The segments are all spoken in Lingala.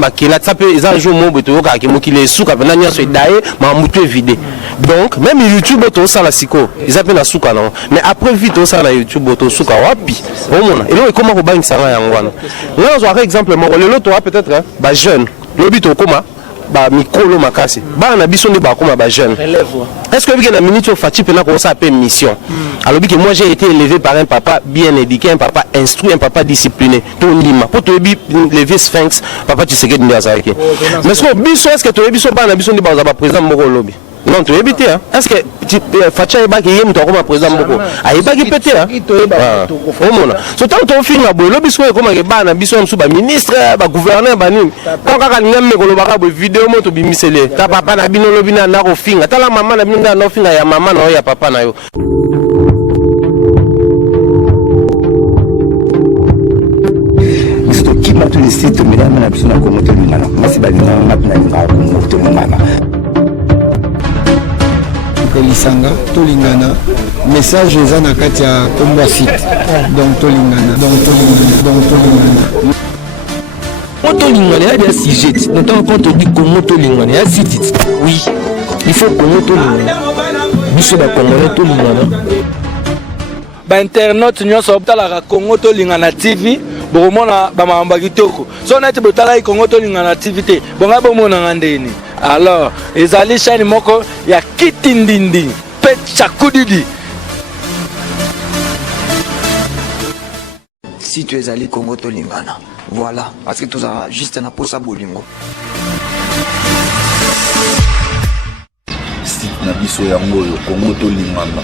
zamba kila tape eza jour mobo to yoka ke mokile suka pena nyaso daye ma mutu vidé donc même YouTube to sala siko eza pe na suka non mais après vite to sala YouTube to suka wapi omona et là comment ko bangisa yango wana là on a exemple mo le lot peut-être ba jeune lobi to koma ba mikolo makasi ba na biso ndi ba koma ba jeune est-ce que bien na minute au fati pena ko ça appelle mission alors que moi j'ai été élevé par un papa bien éduqué un papa instruit un papa discipliné to ndima pour to bi lever sphinx papa tu sais que ndi azaki mais ce que biso est-ce que to biso ba na biso ndi ba za ba président moko lobi non tu éviter hein est-ce que facha ba ki yemu to ko président moko ayi ba ki pété hein au mona so tant to finga bo lobi so ko ma ke ba na biso msu ba ministre ba gouverneur ba nini ko kaka ngemme ko lobaka bo vidéo moto bimisele ta papa na bino lobi na ko finga ta la mama na bino na finga ya mama na ya papa na yo misto kima to le site mesdames na biso na ko moto lingana masi ba lingana na ko moto lingana Lisanga tolingana message eza na kati ya komba site donc tolingana tolingana ya bien sujet donc quand on dit Congo tolingana ya site oui il faut Congo tolingana biso ba Congolais tolingana ba internet nyonso obtalaka Congo tolingana TV bomona ba mamba kitoko so na te botala Congo tolingana TV te bonga bomona ngandeni alors ezali chaîne moko ya kitindindi pe chakudidi si tu es allé Congo tolingana voilà parce que tout ça juste na posa bolingo si na biso yango yo Congo tolingana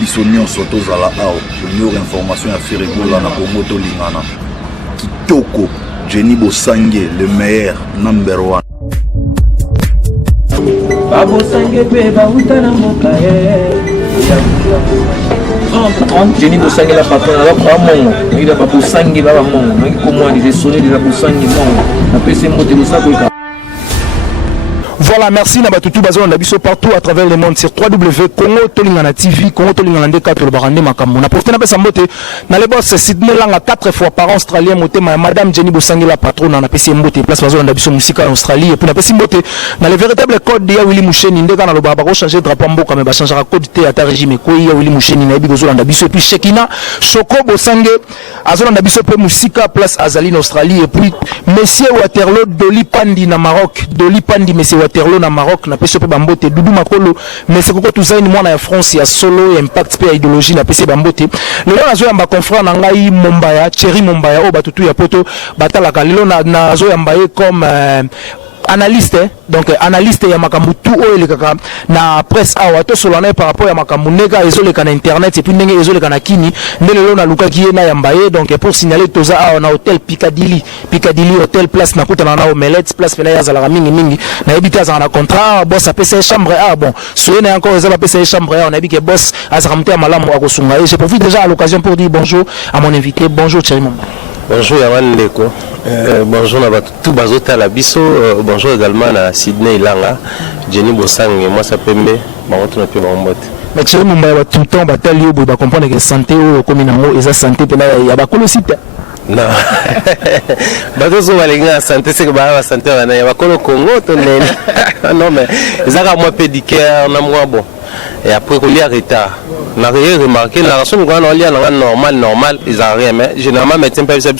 biso nyonso tozala awa meilleure information ya Ferregola na Congo tolingana kitoko Jenny Bosange le meilleur number 1 Babo sangue beba utana mokaye Jenny Bosange la patronne la kwa mongo ngi ba Bosange ba mongo ngi ko moi des sonner de la Bosange mongo na pese moto ça ko Voilà, merci Nabatutu Bazon Nabiso partout à travers le monde sur www.Congo Tolingana TV, Congo Tolingana Ndeka le Barande Makamou. Na profité na pesa mbote na le boss Sydney Langa 4 fois par an australien moté madame Jenny Bosange la patronne na pesa mbote place Bazon Nabiso musica en Australie et puis na pesa mbote na le véritable code ya Willy Moucheni Ndeka na lo baba ko changer drapeau mboka mais ba changer code te ata régime ko ya Willy Moucheni na bi Bazon Nabiso et puis Shekina Shoko Bosange Azon Nabiso pe musica place Azali en Australie et puis monsieur Waterloo Doli Pandi na Maroc Doli Pandi monsieur Waterloo na Maroc na pese pe bambote Doudou Makolo mais c'est pourquoi tout ça une mwana ya France ya solo ya impact pe idéologie na pese bambote lelo nazo yamba confrère na ngai Mombaya Thierry Mombaya o batutu ya poto batalaka lelo nazo yamba comme analyste donc analyste ya makambu tout o elekaka na presse awa to solana par rapport ya makambu nega ezoleka na internet et puis ndenge ezoleka na kini ndelo na luka ki na yambaye donc pour signaler toza awa na hôtel Piccadilly hôtel place na kutana na omelette place pena ya zala mingi na ebita za na contrat boss apesa chambre bon soyena encore za apesa chambre on a dit que boss azakamte ya malamu akosunga et je profite déjà à l'occasion pour dire bonjour à mon invité bonjour Thierry Mombaya. Bonjour Yaman Ndeko. Bonjour à tout Bazota la Bisso. Bonjour également à Sydney Langa, Jenny Bosange, moi ça peut me rentrer peu en mode. Mais Thierry Mombaya tout le temps batali au bout de comprendre que santé au comme nango eza santé pena ya bakolo site. Non. Bazozo balinga santé c'est que ba santé wana ya bakolo Congo to nene. Non mais ezaka moi pédicure na moi bon. Et après qu'on lit à retard. n'a rien remarqué la raison qu'on a lié normal ils ont rien mais généralement médecin pas ça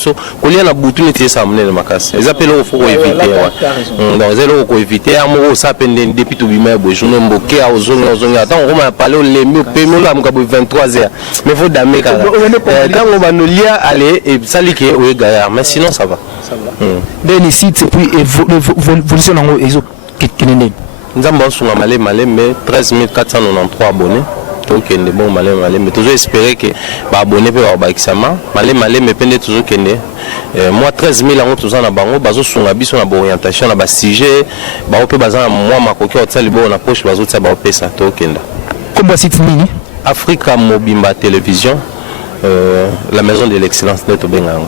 qu'on lit na bouton était ça amener le macasse ils appellent au faut éviter donc ils ont faut éviter amour ça peine depuis tout bimé bo journée mboké à ozonga attends on va parler les mieux paiement là mka 23h mais faut damer quand on va nous lier aller et ça lique au gars mais sinon ça va ben ici c'est puis évolution en ezo kinene nous avons sur malé mais 13 493 abonnés donc il est bon malé mais toujours espérer que ba abonné peut avoir examen malé mais pendant toujours kende moi 13 000 ans tous en bango bazo sur la biso na orientation na ba sujet ba opé bazana moi makoki otali bo na poche bazo tsa ba opé ça to kenda comme site nini Africa Mobimba Télévision la maison de l'excellence de Tobengango.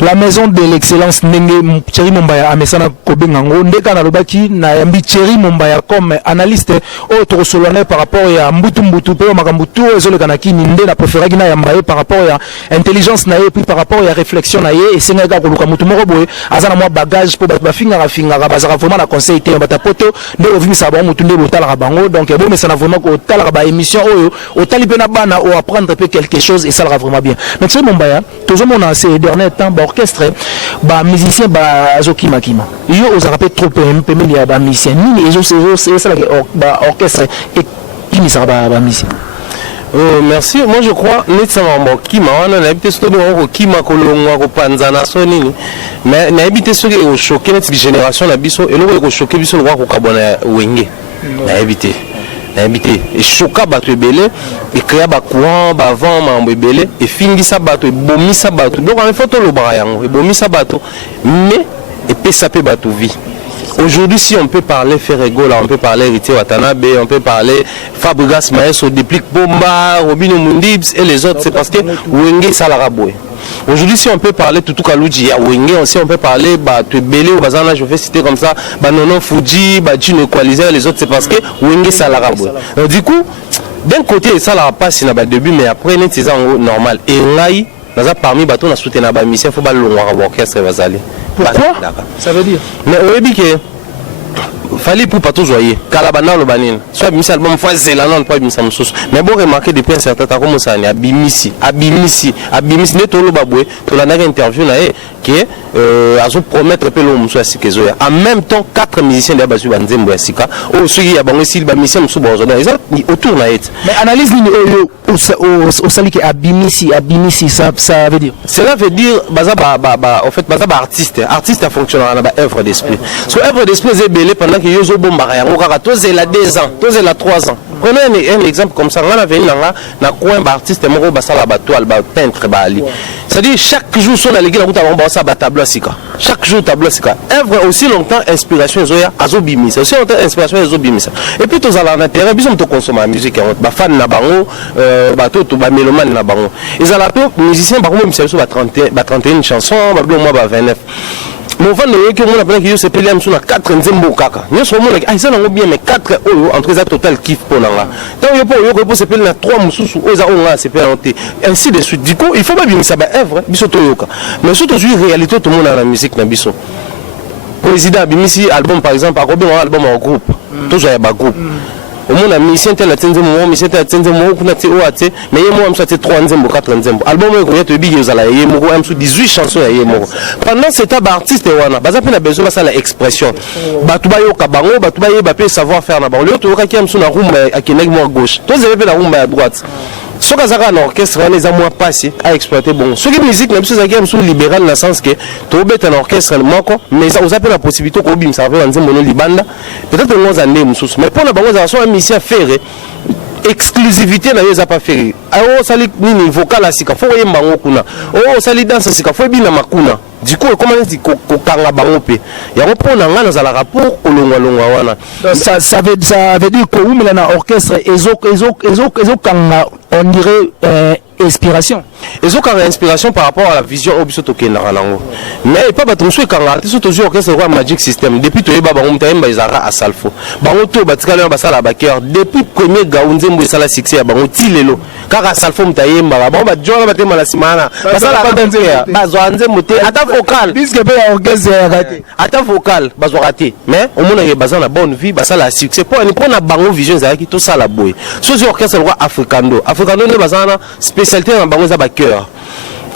La maison de l'excellence Nenge Thierry Mombaya amesana kobengango ndeka na lobaki na yambi Thierry Mombaya comme analyste autre solonné par rapport à mbutu pe makambutu ezoleka na kini nde na préféré na yambaye par rapport à intelligence na ye puis par rapport à réflexion na ye et senga ka koluka mutu moko boye azana moi bagage pour ba finga bazara vraiment na conseil te bata poto nde ovimi sa ba mutu nde botala bango donc bon mais ça na vraiment ko tala ba émission oyo au talipe na bana ou apprendre peu quelque chose et ça sera vraiment bien. Mais Thierry Mombaya toujours mon ces derniers temps orchestre ba musicien ba azoki makima yo ozarape trop pemeli ya ba musicien nini ezo c'est ça ba orchestre et qui ça ba musicien. Merci. Moi je crois nettement kima wana na habité surtout ko kima kolongwa ko panzana so nini mais na habité so ke choquer notre génération na biso et lo ko choquer biso lo ko kabona wenge na habité et choka bato ebele et créer ba courant ba vent mambo ebele et fingisa bato et bomisa bato donc en photo lo bara yango et bomisa bato mais et pesa pe bato vie. Aujourd'hui, si on peut parler Ferrego, là, on peut parler Héritier Watanabe, on peut parler Fabregas Maeso, Déplique Bomba, Robino Mundibs et les autres, c'est parce que Wenge Salaraboué. Aujourd'hui, si on peut parler Tutu Kaluji, Wenge, si on peut parler Tuebele ou Bazana, je vais citer comme ça, Nonon Fuji, Djino Equalizer et les autres, c'est parce que Wenge Salaraboué. Donc, du coup, d'un côté, ça n'a pas si au début, mais après, c'est ça normal. Et Ngai, parmi bateaux, on a soutenu la mission, il faut pas le orchestre Vazali. Pourquoi? Ça veut dire? Mais au début, fallait pour pas tout joyer. Kalabana le banin. Soit mis album fois zélanon pas mis samsous. Mais bon remarquer depuis un certain temps comment ça n'est abimisi ne tout le baboué. Tout la dernière interview là qui a su promettre peu l'homme soit sikezo. En même temps 4 musiciens de basu banzembo sika. Oh ceux qui a bango sil ba musicien sous bozo. Ils autour na et. Mais analyse au sali qui abimisi ça veut dire. Cela veut dire baza en fait baza artiste a fonctionné dans ba œuvre d'esprit. So œuvre d'esprit est belé pendant que yozo bomba ya ngaka tozela 2 ans tozela 3 ans. Prenez un exemple comme ça, on a venu na coin artiste moko basala ba toile ba peintre ba ali. C'est-à-dire chaque jour sur la l'église on ba ça ba tableau sika. Chaque jour tableau sika. Œuvre aussi longtemps inspiration zoya azobimisa. Aussi longtemps inspiration azobimisa. Et puis tozala na terrain biso to consommer musique ba fan na bango ba to ba mélomane na bango. Ils ala to musicien ba ko même ba 31 chansons ba moi ba 29. Mon fan de que mon appelle que c'est pelé sur la 4 nzembo kaka. Nous sommes là ça n'a bien mais 4 entre ça total kiff pour là. Tant yo pour c'est pelé na 3 mususu oza onga c'est pelé ainsi de suite. Du coup, il faut pas bien ça ba œuvre biso to yoka. Mais surtout aujourd'hui réalité tout le monde dans la musique na biso. Président bimisi album par exemple akobi un album en groupe. Toujours ya ba groupe. Au moins la mission tel la tenze mo mission tel la tenze mo kuna te o ate mais yemo am soit 3 nzembo 4 nzembo album ko yeto bigi yozala yemo ko am 18 chansons yemo pendant cet artiste wana baza pe na besoin ba ça la expression batu ba yoka bango batu ba yeba pe savoir faire na bango le to ka ki am na rumba akenaki mo gauche to zebe pe na rumba à droite. Ce que ça a un orchestre, les a moins passé à exploiter. Bon, ce qui est musique, même si ça est libéral dans le sens que tu as un orchestre, mais ça vous appelle la possibilité qu'on bim, ça va faire un mono libanda. Peut-être que nous avons mais pour la banque, ça a une mission à faire. Exclusivité na yoza pas faire. Oh sali nini vocal asika fo yemba ngokuna. Oh sali danse asika fo bina makuna. Du coup comment dit ko kanga bango pe. Ya repona ngana za la rapport kolongwa longwa wana. Ça veut dire que ou na orchestre ezo kanga on dirait inspiration. Ezo kanga inspiration par rapport à la vision obiso tokenda nango. Mais pas battre soué kanga artiste toujours orchestre quoi Magic System depuis to yeba bango mtaemba izara à Salfo. Bango to batikala basala ba cœur depuis premier gaunze mbo sala succès ya bango tilelo. Kaka Salfo mtaemba bango ba jona batema la simana. Basala ba danser bazwanze moté ata vocal puisque pe orchestre raté. Ata vocal bazwa raté. Mais au moins il bazana bonne vie basala succès pour na bango vision za ki to sala boy. So orchestre roi africano ne bazana spécialité na bango za ba cœur.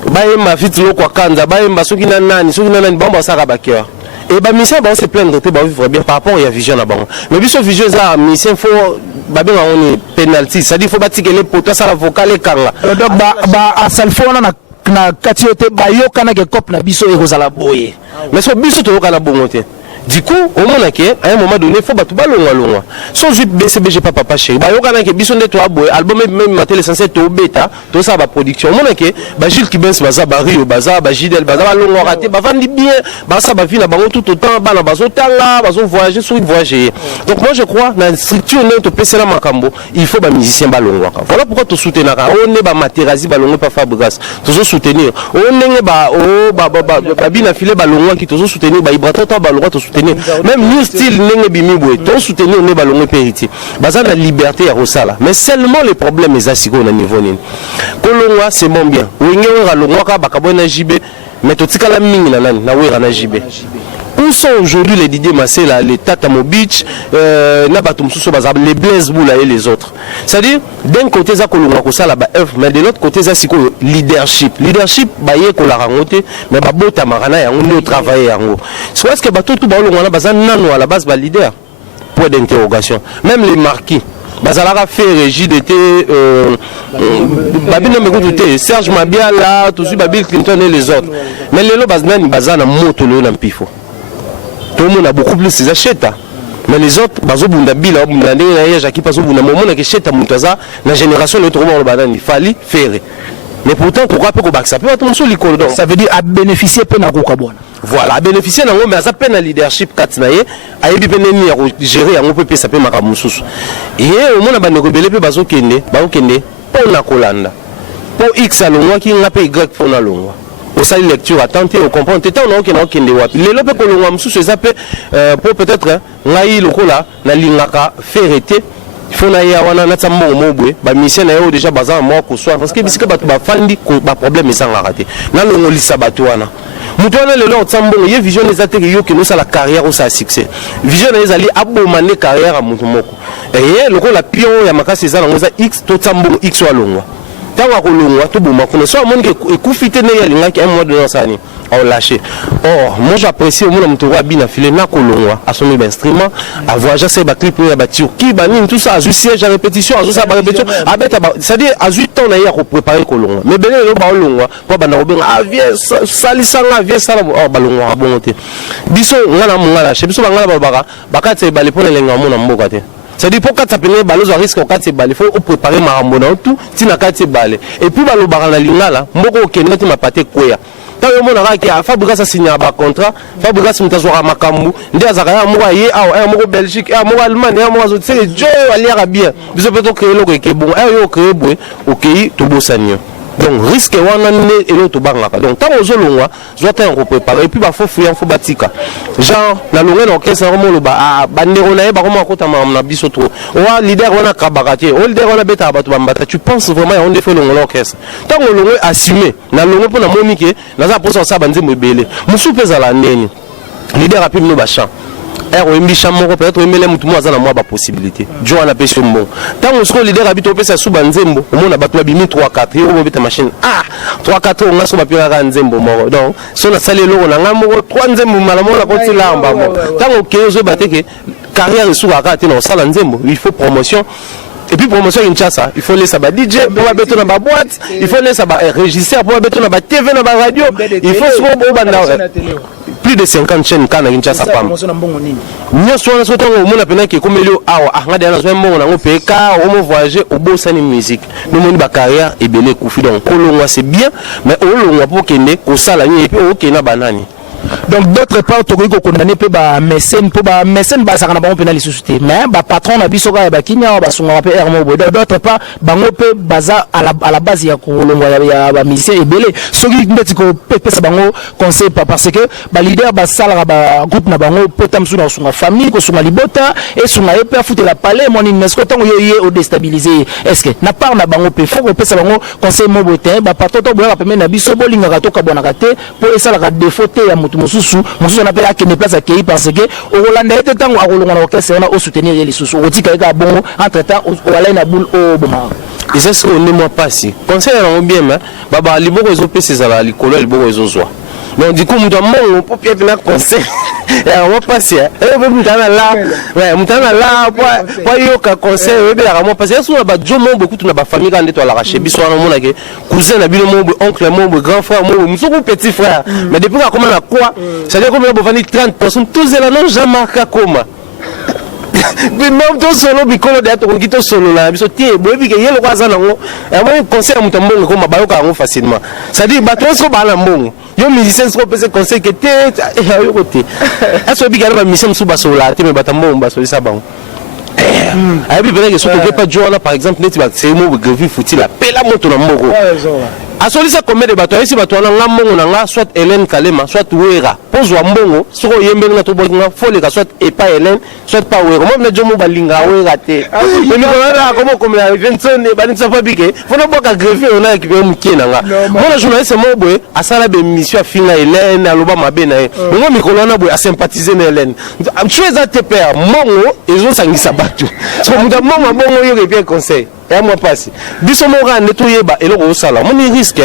Baïma fit loko kanza baïma soki nani bamba saka ba cœur et ba mission ba se plaindre te ba vivre bien par rapport à vision na bango mais biso vision za mission faut ba bien on penalty ça dit faut batike les potes ça la vocal et kanga donc ba à Salfona na katiote ba yoka na ke cop na biso e kozala boye mais so biso to yoka na bongo te Du coup, au moment à un moment donné, il faut battre long. Sans juste BCBG papa chéri. Bah yoga que bison de toi boy, album même maté l'essentiel to bêta, tout ça va production. Au moment que Gilles qui bense baza Rio baza Gidel baza long raté, bah vendre bien, bah ça va finir bah tout autant, bah na bazo tanga, bazo voyager sur voyager. Donc moi je crois dans la structure notre PC là makambo, il faut bah musicien ballon. Voilà pourquoi tu soutenir. On est bah Materazzi ballon pas Fabregas. Toujours soutenir. On est bah bina filer ballon qui toujours soutenir bah Ibrahim ballon même New Style n'est bimiboué ton soutenir ne ballon périti baza la liberté à Rosala mais seulement les problèmes les asiko na niveau nini kolongwa c'est bon bien wenge wera longwa ka bakabona jibe mais totika la mingi na nani na wera na jibe. Où sont aujourd'hui les Didier Massela, les Tata Mobich, les Blaise Boula et les autres? C'est-à-dire, d'un côté, ça ça la mais de l'autre côté, ça c'est leadership. Leadership, bah y est qu'on l'a rencontré, mais bah beau tamarana et on est travaillé en gros. C'est parce que bah tout bah on a besoin nano à la base bah leader. Point d'interrogation. Même les marquis. Bazalara fait régie d'été Babino Megoute, Serge Mabiala, tout ça, Bill Clinton et les autres. Mais les lots bazana moto le nampifo. Tout le monde a beaucoup plus ses achètes. Mais les autres, bazo bunda bila bunda ndé jaki paso bunda moment na kesheta mutaza na génération le trouver le banani fali faire. Mais pourtant pourquoi pas que ça peut être mon soli cordon. Ça veut dire à bénéficier pe na kokabona. Voilà, à bénéficier na ngo mais ça peine leadership katnaye ayebi pe neni ya gérer yango pe ça pe makamususu. Et au monde ba nekobele pe bazo kende, ba okende pour na kolanda. Pour X alongwa ki nga pe Y pour na longwa. Au salle lecture attendez au comprendre tout on a aucun de wapi les lobes que l'on a sous ces appels pour peut-être ngai lokola na lingaka ferreté faut na ya wana na tsambo mobwe ba mission na yo déjà bazan moi ko soir parce que bisika ba fandi ko ba problème ça raté na longo lisa batu wana mutu wana le lot tsambo ye vision les attaques yo que nous ça la carrière ou ça succès vision les ali abomane carrière à mutu moko et lokola pion ya makasi za longo za X to tsambo X wa longo. Tant que l'on tout bon, on soit monde qui écoufite né qui un mois de l'année on lâché. Or moi j'apprécie au monde de bien filer na kolongwa à son instrument à voyager ces clip ya ba Turquie banine tout ça à siège à répétition à ça répétition c'est-à-dire à 8 ans na ya ko préparer kolongwa mais ben le ba longwa po bana ko benga vieux salisanga vieux sala balongwa bonté biso ngala mungala che biso ngala babaka bakati ba le pona lenga mona mboka te. C'est-à-dire pour quand ça peut balos à risque au cas de balle, il faut préparer ma rambona tout, si na carte balle. Et puis balo barana lingala, mboko kenati ma pate kwea. Tant que mon araki a Fabregas a signé un contrat, Fabregas mutazora makambu, ndi azakaya mo ye a mo Belgique, a mo Allemagne, a mo c'est Joe ali arabien. Biso peut créer le que bon, yo créer boy, OK, to bosanio. Donc risque wana né et l'autre bangaka. Donc tant aux olongwa, soit un préparer et puis ba faut fouiller faut batika. Genre la longue dans 15 ans le ba bandero na ba comment kota na biso trop. Wa leader wana kabakati, o leader wana beta ba to bambata. Tu penses vraiment on défait longue l'orchestre. Tant on longue assumer, na longue pour na monike, na za posa sa banze mbele. Musu pesa la neni. Leader a pu no ba chant. Peut-être aimer mutu mo azana moi ba possibilité jo ana pesi mbo tango siko leader habito pesa suba nzembo omona bato babimi 3 4 yo beta machine 3 4 on ngaso bapira ka nzembo moko donc so na sale loko na ngamo 3 nzembo malamona ko tilamba mo tango kezo bateke carrière suka ka te na sala nzembo il faut promotion. Et puis promotion Kinshasa, il faut laisser ba DJ pour mettre dans ba boîte, il faut laisser ba régisseur pour mettre dans ba TV dans ba radio, il faut plus de 50 chaînes kana Kinshasa pam. Nyo so so tango mona pena ki komelio awa ngade na so mbongo na ngopeka o mo voyager au bossa ni musique. Nous moni ba carrière et belé kufi donc kolongwa c'est bien mais olongwa pour kende ko sala ni et puis o kena banani. Donc d'autre part Togo condamné pe ba mécène pour ba mécène ba ça kana ba on pénal société mais ba patron na biso ka ba kinya ba sunga pe ermo bo d'autre part bango pe baza à la base ya kolongwa ya ba musicien ebele soki ndeti ko pesa bango conseil parce que ba leader ba sala ba groupe na bango potam suna sunga famille ko sunga libota et sunga pe foutre la palais mon inesco tango yo au déstabiliser est-ce que na part na bango pe faut ko pesa bango conseil mo botin ba patron to bo ba pe na biso bolinga ka to ka bona ka te pour esa la défaut te ya mususu on appelle à ne place accueilli parce que au Rwanda était temps à Rolonga orchestre on a soutenir les sous au tika ka bon entre temps au ala na boule au boma et c'est ce qu'on ne moi pas si conseil on bien mais baba liboko ezo pesa za la likolo liboko ezo zwa donc du coup mutu mbongo po pia pina conseil ya mo passer e mutana là ouais mutana là po yoka conseil e be ya mo passer so na ba jomo beaucoup na ba famille quand to la rache biso na mona ke cousin na bino mo oncle mo grand frère mo musuku petit frère mais depuis qu'on commence à quoi ça veut dire comme on va 30% tous là non jamais marqué comme mais même tout solo bikolo de to ngito solo la biso tie boyebi ke yelo kwa zana ngo ya mo conseil mutu mbongo ko mabayoka ngo facilement ça dit bato so bala mbongo yo musicien so pese conseil que te yo côté aso bi gana ba musicien so basola te me batambo basola sa bango ay bi bele que so to pas jouer là par exemple neti ba c'est mo grevi futi la pela moto na mboko asoli ça combien de bato ici bato na mbongo na nga soit Hélène Kalema soit Wera pozo mbongo soko yembe na to bolinga fole ka soit et pas Hélène soit pas Wera moi na jomo balinga Wera te mais ni ba comment comme la Vincent ba ni safa bike fona boka grevi ona ki be mukena nga moi journaliste mo boy asala be mission finga Hélène aloba mabe na moi mikolo na boy a sympathiser na Hélène tu es à te père mbongo ezo sangisa bato so muta mbongo mbongo yo ke bien conseil et moi passe biso mo ga netoyeba eloko osala mon risque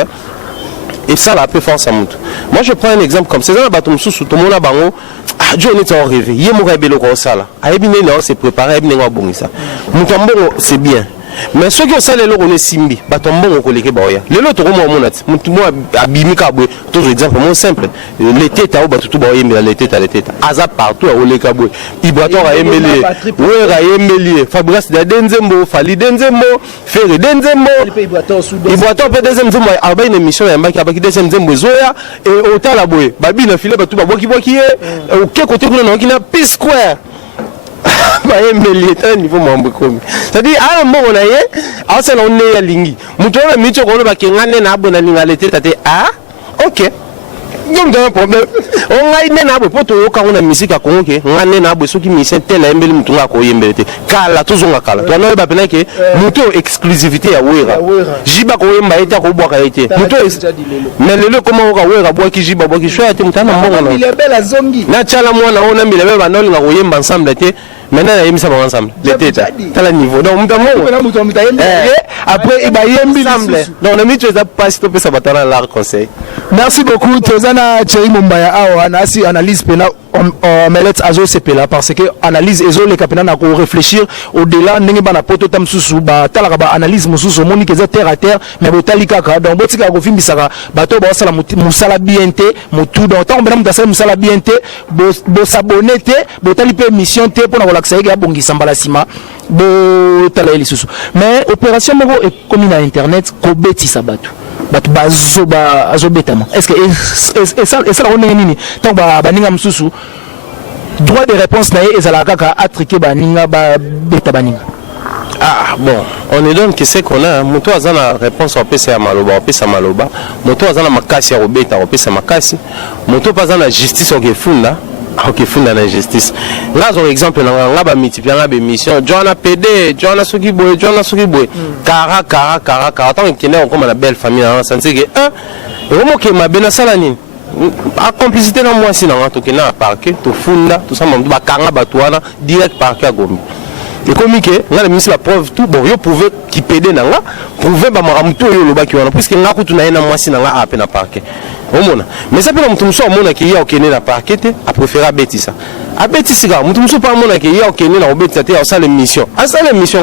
et ça la peu force à monte moi je prends un exemple comme c'est dans la bateau sous tout monde bango ah Johnny t'en rêvé yé mo ga beloko osala ayebi ne na c'est préparé ayebi ne ngabongisa mutambo c'est bien mais ceux qui ont ça les loro ne simbi batombo ko leke baoya lelo to ko mo monat mutu mo abimika boy tout exemple mon simple les têtes au batutu baoya mais les têtes aza partout au leka boy ibrato a emeli wera emeli Fabrice da denzembo fali denzembo fere denzembo ibrato pe denzembo aba une émission ya mbaki abaki denzembo zoya et otala boy babi na file batu baboki boki e ke côté kuna na kina P Square est un niveau membre comme c'est-à-dire à un moment là à ça on est à lingi muto na micho ko ba kengane na abona linga lete tate ah ok donc un problème on a une na bo poto yoka on a musique à Congo ke ngane na bo soki mission tel embeli muto ngako yembelete kala tozonga kala to na ba pena ke muto exclusivité ya wera jiba ko yemba eta ko bwaka ete muto mais lelo comment ka wera bwaki jiba bwaki shwa ate mutana mbongo na ile bela zongi na chala mwana ona milebe ba noli ngako yemba ensemble ete maintenant il y a mis ça ensemble les têtes t'as le niveau donc après il va y ensemble donc on a mis tu as pas si tu peux ça va t'en l'art conseil merci beaucoup Tozana Thierry Mumbaya awa na si analyse pena omelette azo sepela parce que analyse ezo les capena na ko réfléchir au-delà ndenge bana poto tam susu ba talaka ba analyse mususu moni que terre à terre mais botali kaka donc botika ko fimbisaka bato ba sala musala bienté mutu donc tant bena mutasala musala bienté bo s'abonner te botali pe mission te pour na ko laksa ya bongisa mbala sima bo tala eli susu mais opération moko est comme na internet ko betisa bato bato bazoba azobetama est-ce que ça la onenge nini tant ba baninga mususu droit de réponse na ezala kaka atriquer baninga ba beta baninga ah bon on est donc que c'est qu'on a moto azana réponse au PC maloba moto azana makasi ya robeta au PC makasi moto pazana justice au gefunda ok funda na justice là par exemple nga ba multiplier nga be mission Joana PD Joana soki boy kara tant que on comme la belle famille na santé que vraiment que ma bena sala nini a complicité na moi sinon to que na parquet to funda tout ça mamdu ba kanga batuana direct parquet à Gombe et comme que nga le ministre la preuve tout bon yo pouvait qui PD na nga prouver ba maramuto yo loba ki wana puisque nga kutu na ina moi sinon nga apena parquet omona mais ça peut la mutumso omona ki ya okene na parquet a préférer betisa a betisa ka mutumso pa omona ki ya okene na obetisa te ça l'émission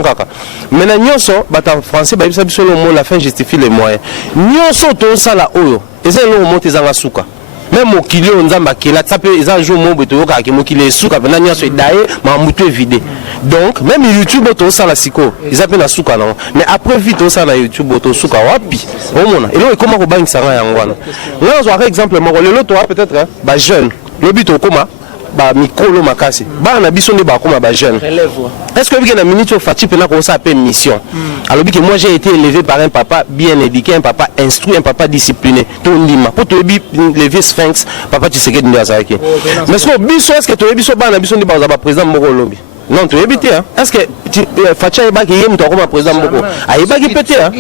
kaka mais na nyonso bata français ba bisa biso le mot la fin justifie les moyens nyonso to sala oyo eza lo monte zanga suka même mokili onzamba kela tape eza jour mo beto yoka ke mokili suka vena nyonso edaye ma mutu vide donc même YouTube to sala siko eza pe na suka na mais après vite to sala YouTube to suka wapi omona elo e comment ko bangisa nga yangwana là on a exemple mo lelo to peut-être ba jeune le but to koma ba mikolo makasi ba na biso ne ba koma ba jeune est-ce que na minute au fati pena ko ça appelle mission alors que moi j'ai été élevé par un papa bien éduqué un papa instruit un papa discipliné to ndima pour to bi lever sphinx papa tu sais que ndia zaki mais ce biso est-ce que to biso ba na biso ne ba za ba président moko lobi non tu éviter hein est-ce que Facha eba ki yem to comme président moko ayeba ki pété hein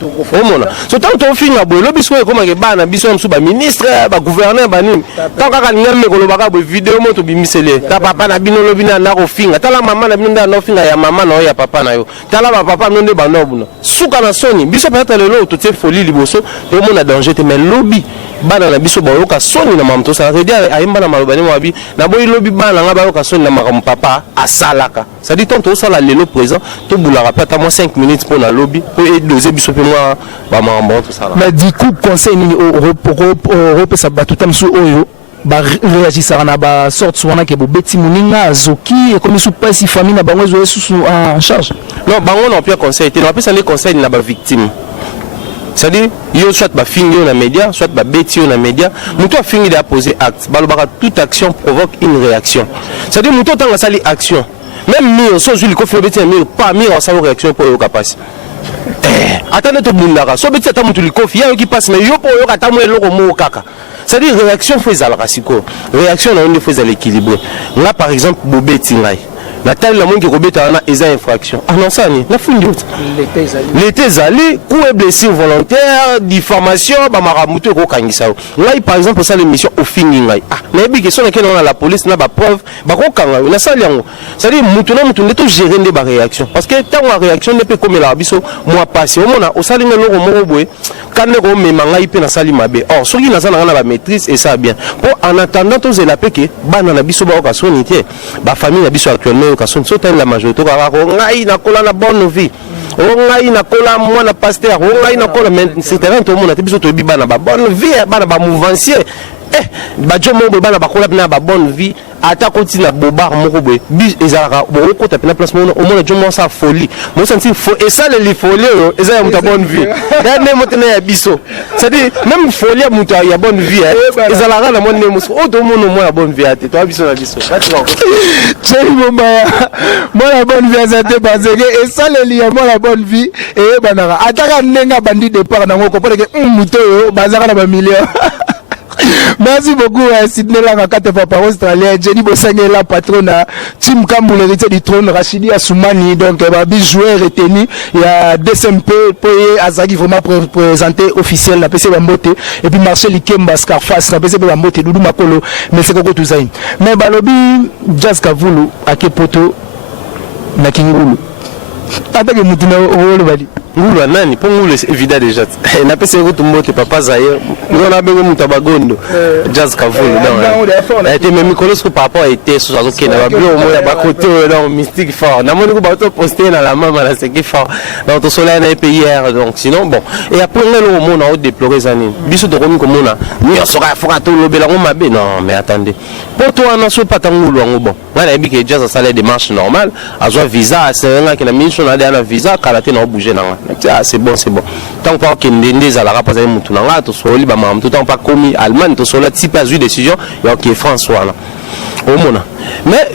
o mona so tant to finga bo lobi so comme ke bana biso msu ba ministre ba gouverneur ba nini tant kaka ngemme ko lobaka bo vidéo moto bimisele ta papa na bino lobi na ko finga tala mama na bino na finga ya mama na ya papa na yo tala ba papa no nde ba nobuno suka na soni biso peut-être le lo to te folie liboso to mona danger te mais lobi bana na biso bayoka soni na mamuto ça veut dire ayemba na malobani wabi na boyi lobi bana nga bayoka soni na makambo papa asalaka ça dit tonto sala lelo présent to boulaka pata moi 5 minutes pour na lobby pour doser biso pe moi ba makambo tout ça mais du coup conseil ni au ça batuta msu oyo ba réagissera na ba sorte souvent que bobeti muninga azoki et comme sous pas si famille na bango zo sous en charge non bango non pire conseil te non pas ça les conseils na ba victime c'est-à-dire yo soit ba fingi na média soit ba beti na média muto a fingi de poser acte balobaka toute action provoque une réaction c'est-à-dire muto tanga sali action même mire so juli ko fait beti mire pas mire sa réaction pour yo capacité attendez to bundaka so beti ata mutu likofi ya yo qui passe mais yo pour yo kata mo eloko mo kaka. C'est-à-dire réaction faut à la rasiko réaction on ne faut à l'équilibre là par exemple bobé tingai la taille la monde qui robeta na eza infraction ah non ça ni na fundi l'été zali coup et blessure volontaire diffamation ba maramuto ko kangisa là par exemple ça l'émission au fini ngai ah na bi question que on a la police na ba preuve ba ko kanga na ça liango c'est-à-dire mutu na mutu neto gérer des ba réaction parce que tant la réaction ne peut comme la biso moi passer au mona au salinga loko moko boy quand ne me mangai pe na sali mabe or soki na sana na ba maîtrise et ça bien pour en attendant tous la peke bana na biso ba ka sonité ba famille na biso actuellement ka son sote la majorité ka ko ngai na kola na bonne vie o ngai na kola moi na pasteur o ngai na kola mais c'est terrain tout le monde biso to bi bana ba bonne vie bana ba mouvancier ba jomo bana ba kola na ba bonne vie ata continue bobar moko boy bi ezalaka bo ko ta pena place mo au moins jomo sa folie mo senti et ça les folie eza ya muta bonne vie ya ne motena ya biso c'est dire même folie ya muta ya bonne vie ezalaka na mon ne mo o to mo no mo ya bonne vie ate to biso na biso Chéri Momaya moi la bonne vie azate bazeke et ça les liens moi la bonne vie et banara ataka nenga bandi départ na ngoko parce que muto bazaka na ba millions. Merci beaucoup Sidney Langa 4 fois par Australien Jenny Bosangé la patronne Tim Kamboul héritier du trône Rachidi Assoumani donc babi joueur retenu il y a DSMP pour Azagi vraiment présenté officiel la PC Bambote et puis Marcel Ikemba Scarface la PC Bambote Doudou Makolo mais c'est quoi tout ça mais balobi Jazz Kavulu akepoto na Kingulu atake mutina o bali ngulu nani po ngulu évident déjà na pese ko tumbote papa zaye ngona bengo mutabagondo Jazz Kavulu donc était même Nicolas ko papa était sur ça OK na ba bio mo ya ba côté dans mystique fort na moni ko ba to poster na la maman là c'est qui fort dans ton soleil na hier donc sinon bon et après le monde a déplorer zani biso to komi ko mona ni sera fora to lobela ngo mabe non mais attendez pour toi na so pata ngulu ngo bon voilà bi que Jazz ça les démarches normales a joie visa c'est un qui na mission na na visa kalaté na bouger na ah c'est bon tant pas que ndende ala pas za mutu na nga to soli ba mam tout tant pas commis Allemagne to sola type a eu décision ya que François là au mona mais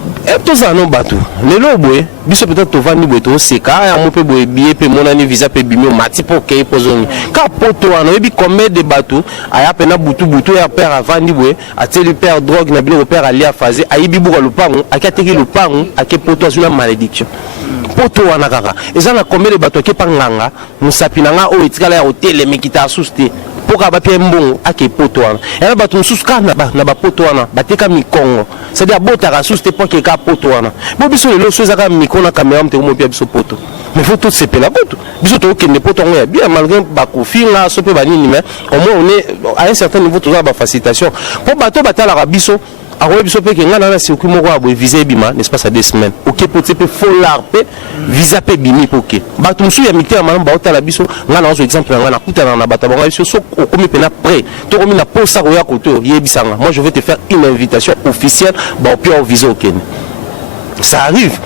to za no batu le lobwe biso peut-être to vandi boto seka ya mo pe boye billet pe mona ni visa pe bimi mati po ke pozoni ka poto ana ebi combien de batu aya pena butu ya père avandi boye ateli père drogue na bilo père ali a fazer ayibi buka lupango akateki lupango ake poto azuna malédiction poto wana kaka eza na combien de bato ke panganga musapi nanga o etikala ya hotel mekita asuste poka ba pe mbongo ake poto wana ya bato mususu ka na ba poto wana bateka mikongo c'est à dire bota ka asuste po ke ka poto wana bo biso lelo so ezaka mikona caméra mte mo biso poto mais faut tout sepela poto biso to kende poto ngo ya bien malgré ba kofinga so pe ba nini mais au moins on est à un certain niveau toujours ba facilitation po bato batala ka biso alors biso pe ke ngana na circuit moko abo visa bima n'est-ce pas ça 2 semaines OK pour te pe folar pe visa pe bimi poké bato musu ya mité malamba ba otala biso ngana ozo exemple ngana kutana na bato bango biso so komi pena prêt to komi na posa ko ya koto yebisanga moi je vais te faire une invitation officielle ba au visa OK ça arrive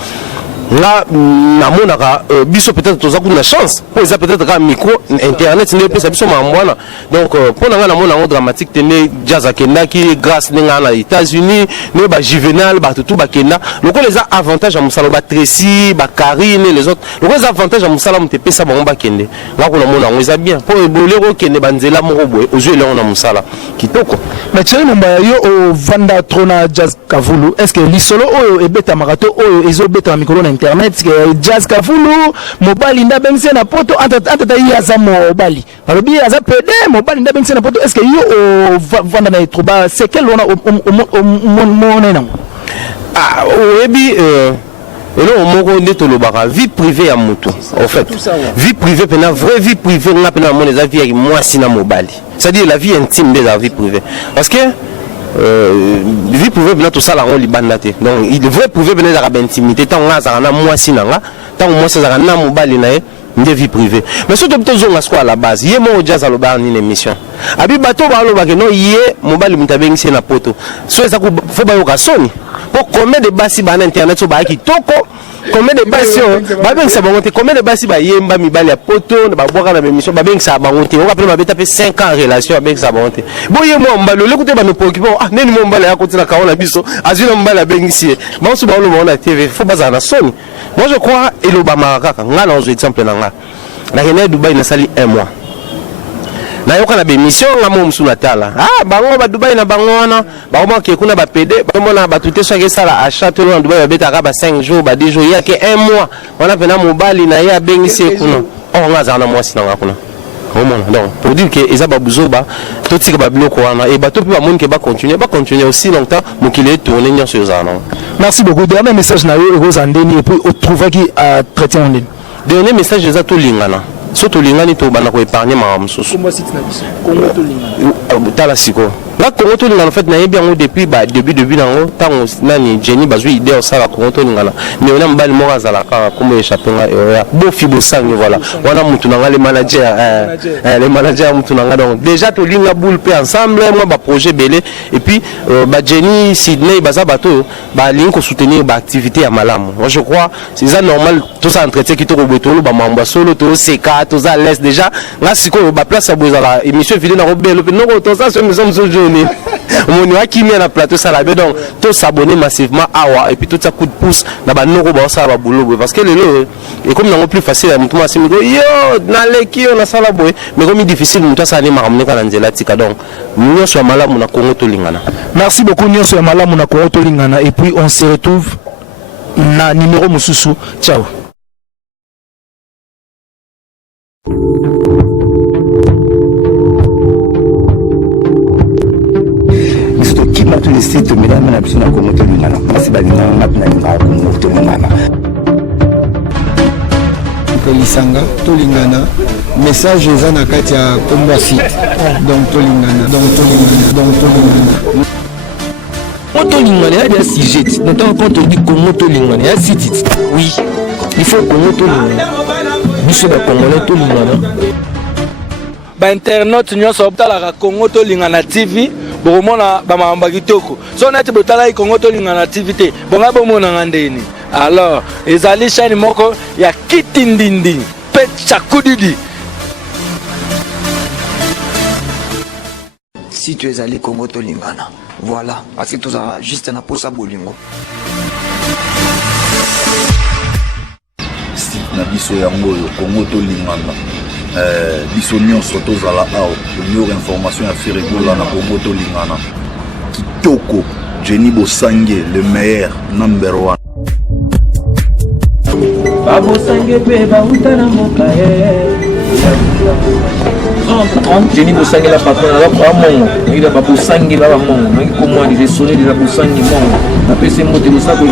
là na monaka biso peut-être toza ku na chance pour ça peut-être ka micro internet ne peut ça biso mambwana donc pour na mona ngo dramatique tene Jazz Akenda qui grâce ninga na États-Unis ne ba Juvenal ba tout ba kenda loko les avantages à musala ba Tracy ba Karine les autres loko les avantages à musala mtepe ça ba ngba kende ngako na mona ngo eza bien pour bolero kende banzela moko boye ozo le na musala kitoko mais tsheri mba yo o vanda trona Jazz Kavulu est-ce que lisolo oyo ebeta marato oyo ezo beta mikolo na internet que Jazz Kavulu mobali nda bengse na poto anta yi aza mobali alobi aza pede mobali nda bengse na poto est-ce que yo vanda na troba c'est quel on a ah oyebi et là, on m'a dit que vie privée à moto. En fait, vie privée, vraie vie privée, on a pena mon les avis avec moi si na mobali. c'est-à-dire la vie intime de la vie privée. Parce que vie privée bien tout ça la rôle libanaté. Donc il devrait prouver bien la intimité tant là ça na moi sinanga, tant moi ça na mobali na de vie privée. Mais surtout besoin à à la base. Yé mo jazz à l'obar ni émission. Abi bato ba lo ba que non yé mobali mutabengi c'est na poto. So ça faut ba yo ka soni. Pour combien de basi ba na internet so ba ki toko. Combien de basi ba ben ça ba monter combien de basi ba yemba mibali ya poto ba boka na émission ba ben ça ba monter. On rappelle ma beta fait 5 ans en relation avec ça ba monter. Bon yé mo mbalo l'écouter ba nous préoccuper. Ah neni mo mbalo ya côté na kaona biso. Azina mbalo ya bengi si. Ba so ba lo na TV faut ba za na soni. Moi je crois et l'Obama kaka ngana ozo exemple na nga. Na René Dubaï na sali 1 mois. Na yoka na bémission nga mo msuna tala. Ah bango ba Dubaï na bango wana, ba mo ke kuna ba PD, ba mo na ba tuté so ke sala achat to na Dubaï ba beta ka ba 5 jours ba 10 jours ya ke 1 mois. Wana pena mobali na ya bengi se kuna. Oh nga za na mwasi na nga kuna. Donc pour dire que Ezaba Bouzoba, tout ce qui va bien et bateau peut pas continuer aussi longtemps, mais qu'il est tourné sur ça. Merci beaucoup. Dernier message na yo Rosandeni et puis on trouve qui a traité en ligne. Dernier message déjà tout lingana. Surtout lingani to bana ko épargner ma msusu. Comment c'est na biso? Congo to lingana. Tala siko. Là Congo to lingana en fait na bien depuis début nango tango nani Jenny bazui idée ça la Congo to lingana. Mais on a mbali mora za la comment échapper ya. Bo fibo sangi voilà. Wana mutu nanga les managers mutu nanga donc déjà to linga boule pe ensemble moi ba projet belé et puis ba Jenny Sydney baza bato ba ligne ko soutenir ba activité ya malamu. Moi je crois c'est ça normal tout ça entretien qui to ko betolo ba mamba solo to seka to za laisse déjà là siko ba place ya boza la émission vidéo na robelo non to ça sur maison journée on y a qui met na plateau ça là donc tout s'abonner massivement awa et puis tout ça coup de pouce na ba noko ba ça ba boulot parce que le et comme non plus facile à mutu masimi yo na leki on a ça la boy mais comme difficile mutu ça ni maramne kana nzela tika donc nyonso ya malamu na Congo to lingana. Merci beaucoup nyonso ya malamu na Congo to lingana et puis on se retrouve na numéro mususu. Ciao. tous les sites mesdames na biso na Congo to lingana kasi balinga na linga Congo to lingana lisanga to lingana message eza na kati ya komba site donc to lingana Congo to lingana ya des sujets notamment quand on dit Congo to lingana ya site oui il faut Congo to lingana biso ba Congolais to lingana ba internet nyonso obtalaka Congo to lingana TV bomona ba mamba kitoko so nati botala Congo to lingana TV te bonga bomona ngandeni alors ezali chaîne moko ya kitindindi pe chakudidi. Si tu es allé Congo to lingana voilà parce que tout ça juste na posa bolingo na biso yango Congo to lingana biso nyonso tozala awa meilleure information ya firigola na Congo to lingana kitoko Jenny Bosangue le meilleur number 1 Babosangue pe bautana mokaye Jenny Bosangue la patronne la kwa mongo il a Bosangue la mongo mais comment il est sonné de la Bosangue mongo après c'est moté ça ko